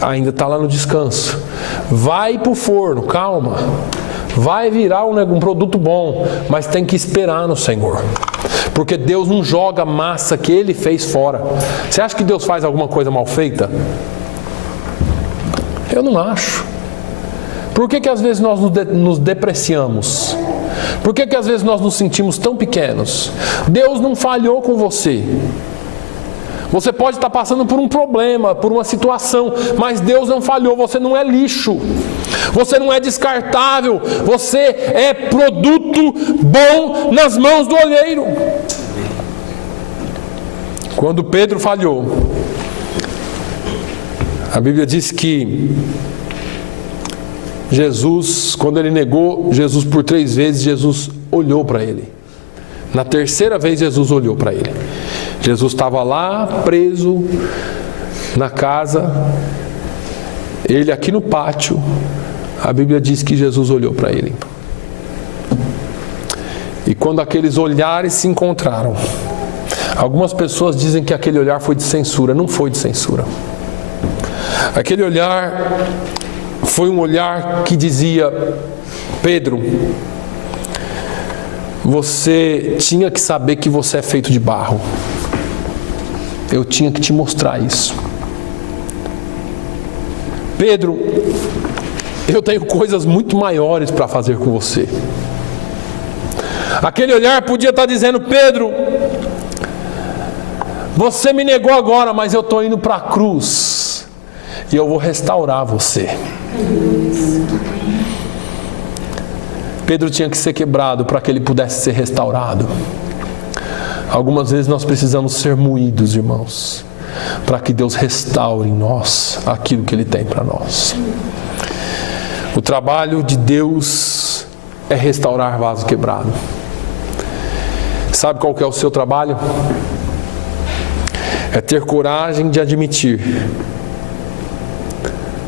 Ainda está lá no descanso. Vai para o forno, calma. Vai virar um produto bom, mas tem que esperar no Senhor. Porque Deus não joga a massa que Ele fez fora. Você acha que Deus faz alguma coisa mal feita? Eu não acho. Por que às vezes nós nos depreciamos? Por que às vezes nós nos sentimos tão pequenos? Deus não falhou com você. Você pode estar passando por um problema, por uma situação, mas Deus não falhou, você não é lixo, você não é descartável, você é produto bom nas mãos do olheiro. Quando Pedro falhou, a Bíblia diz que Jesus, quando ele negou Jesus por 3 vezes, Jesus olhou para ele. Na terceira vez Jesus olhou para ele. Jesus estava lá preso na casa, ele aqui no pátio. A Bíblia diz que Jesus olhou para ele. E quando aqueles olhares se encontraram, algumas pessoas dizem que aquele olhar foi de censura. Não foi de censura. Aquele olhar foi um olhar que dizia: Pedro, você tinha que saber que você é feito de barro. Eu tinha que te mostrar isso. Pedro, eu tenho coisas muito maiores para fazer com você. Aquele olhar podia estar dizendo: Pedro, você me negou agora, mas eu estou indo para a cruz e eu vou restaurar você. Pedro tinha que ser quebrado para que ele pudesse ser restaurado. Algumas vezes nós precisamos ser moídos, irmãos, para que Deus restaure em nós aquilo que Ele tem para nós. O trabalho de Deus é restaurar vaso quebrado. Sabe qual que é o seu trabalho? É ter coragem de admitir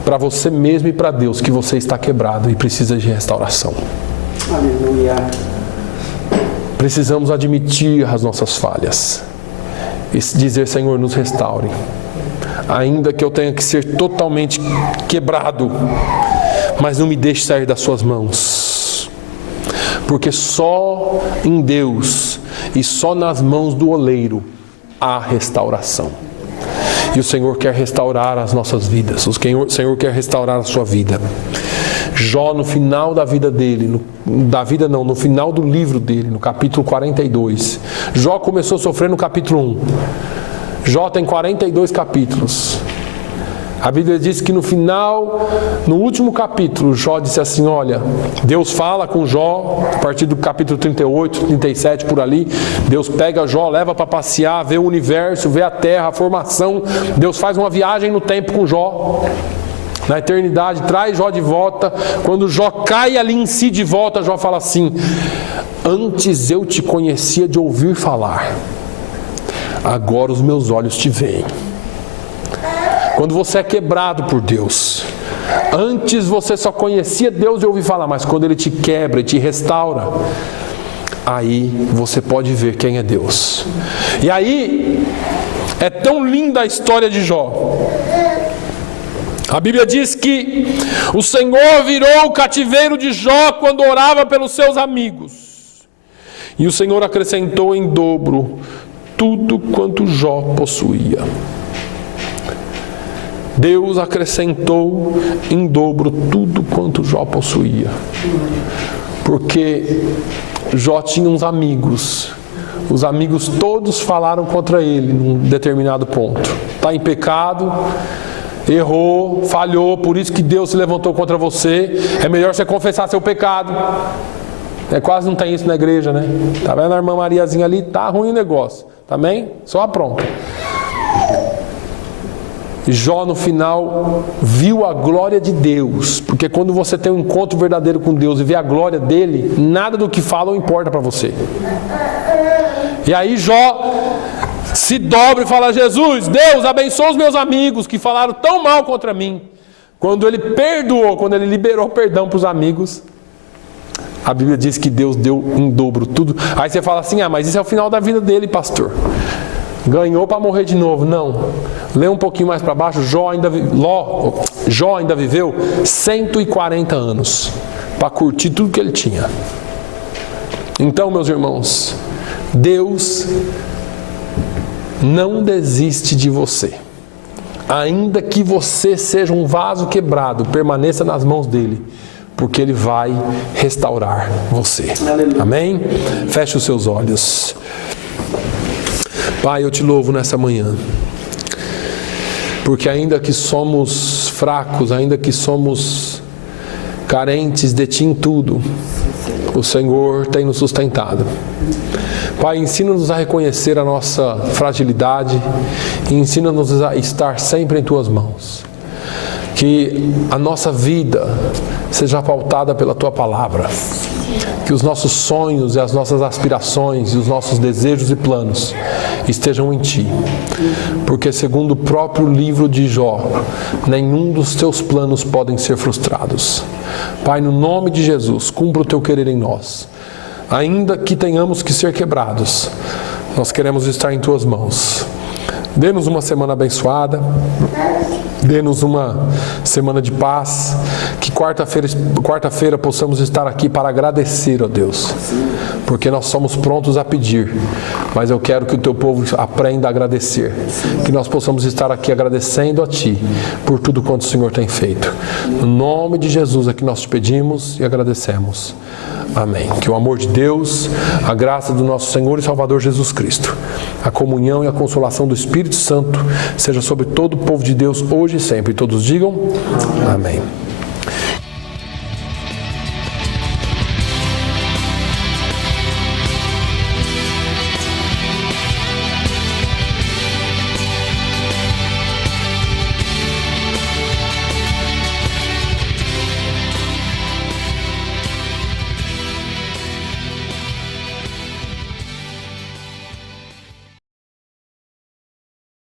para você mesmo e para Deus que você está quebrado e precisa de restauração. Aleluia. Precisamos admitir as nossas falhas e dizer: Senhor, nos restaure. Ainda que eu tenha que ser totalmente quebrado, mas não me deixe sair das suas mãos. Porque só em Deus e só nas mãos do oleiro há restauração. E o Senhor quer restaurar as nossas vidas. O Senhor quer restaurar a sua vida. Jó, no final da vida dele, no final do livro dele, no capítulo 42. Jó começou a sofrer no capítulo 1. Jó tem 42 capítulos. A Bíblia diz que no final, no último capítulo, Jó disse assim: olha, Deus fala com Jó, a partir do capítulo 38, 37, por ali. Deus pega Jó, leva para passear, vê o universo, vê a terra, a formação. Deus faz uma viagem no tempo com Jó. Na eternidade, traz Jó de volta. Quando Jó cai ali em si de volta, Jó fala assim: antes eu te conhecia de ouvir falar, agora os meus olhos te veem. Quando você é quebrado por Deus, antes você só conhecia Deus de ouvir falar, mas quando Ele te quebra e te restaura, aí você pode ver quem é Deus. E aí, é tão linda a história de Jó. A Bíblia diz que o Senhor virou o cativeiro de Jó quando orava pelos seus amigos. E o Senhor acrescentou em dobro tudo quanto Jó possuía. Deus acrescentou em dobro tudo quanto Jó possuía. Porque Jó tinha uns amigos. Os amigos todos falaram contra ele num determinado ponto. Está em pecado, errou, falhou, por isso que Deus se levantou contra você. É melhor você confessar seu pecado. Quase não tem isso na igreja, né? Tá vendo a irmã Mariazinha ali? Tá ruim o negócio. Também? Só apronta. Jó no final viu a glória de Deus, porque quando você tem um encontro verdadeiro com Deus e vê a glória dele, nada do que falam importa para você. E aí Jó se dobra e fala: Jesus, Deus, abençoa os meus amigos que falaram tão mal contra mim. Quando ele perdoou, quando ele liberou perdão para os amigos, a Bíblia diz que Deus deu em dobro tudo. Aí você fala assim: mas isso é o final da vida dele, pastor. Ganhou para morrer de novo. Não. Lê um pouquinho mais para baixo. Jó ainda viveu 140 anos para curtir tudo que ele tinha. Então, meus irmãos, Deus não desiste de você. Ainda que você seja um vaso quebrado, permaneça nas mãos dele, porque ele vai restaurar você. Aleluia. Amém? Feche os seus olhos. Pai, eu te louvo nessa manhã, porque ainda que somos fracos, ainda que somos carentes de Ti em tudo, o Senhor tem nos sustentado. Pai, ensina-nos a reconhecer a nossa fragilidade e ensina-nos a estar sempre em Tuas mãos. Que a nossa vida seja pautada pela Tua palavra. Que os nossos sonhos e as nossas aspirações e os nossos desejos e planos estejam em Ti. Porque segundo o próprio livro de Jó, nenhum dos Teus planos podem ser frustrados. Pai, no nome de Jesus, cumpra o Teu querer em nós. Ainda que tenhamos que ser quebrados, nós queremos estar em Tuas mãos. Dê-nos uma semana abençoada. Dê-nos uma semana de paz. Que quarta-feira possamos estar aqui para agradecer a Deus. Porque nós somos prontos a pedir. Mas eu quero que o Teu povo aprenda a agradecer. Que nós possamos estar aqui agradecendo a Ti por tudo quanto o Senhor tem feito. No nome de Jesus é que nós te pedimos e agradecemos. Amém. Que o amor de Deus, a graça do nosso Senhor e Salvador Jesus Cristo, a comunhão e a consolação do Espírito Santo seja sobre todo o povo de Deus hoje e sempre. E todos digam amém.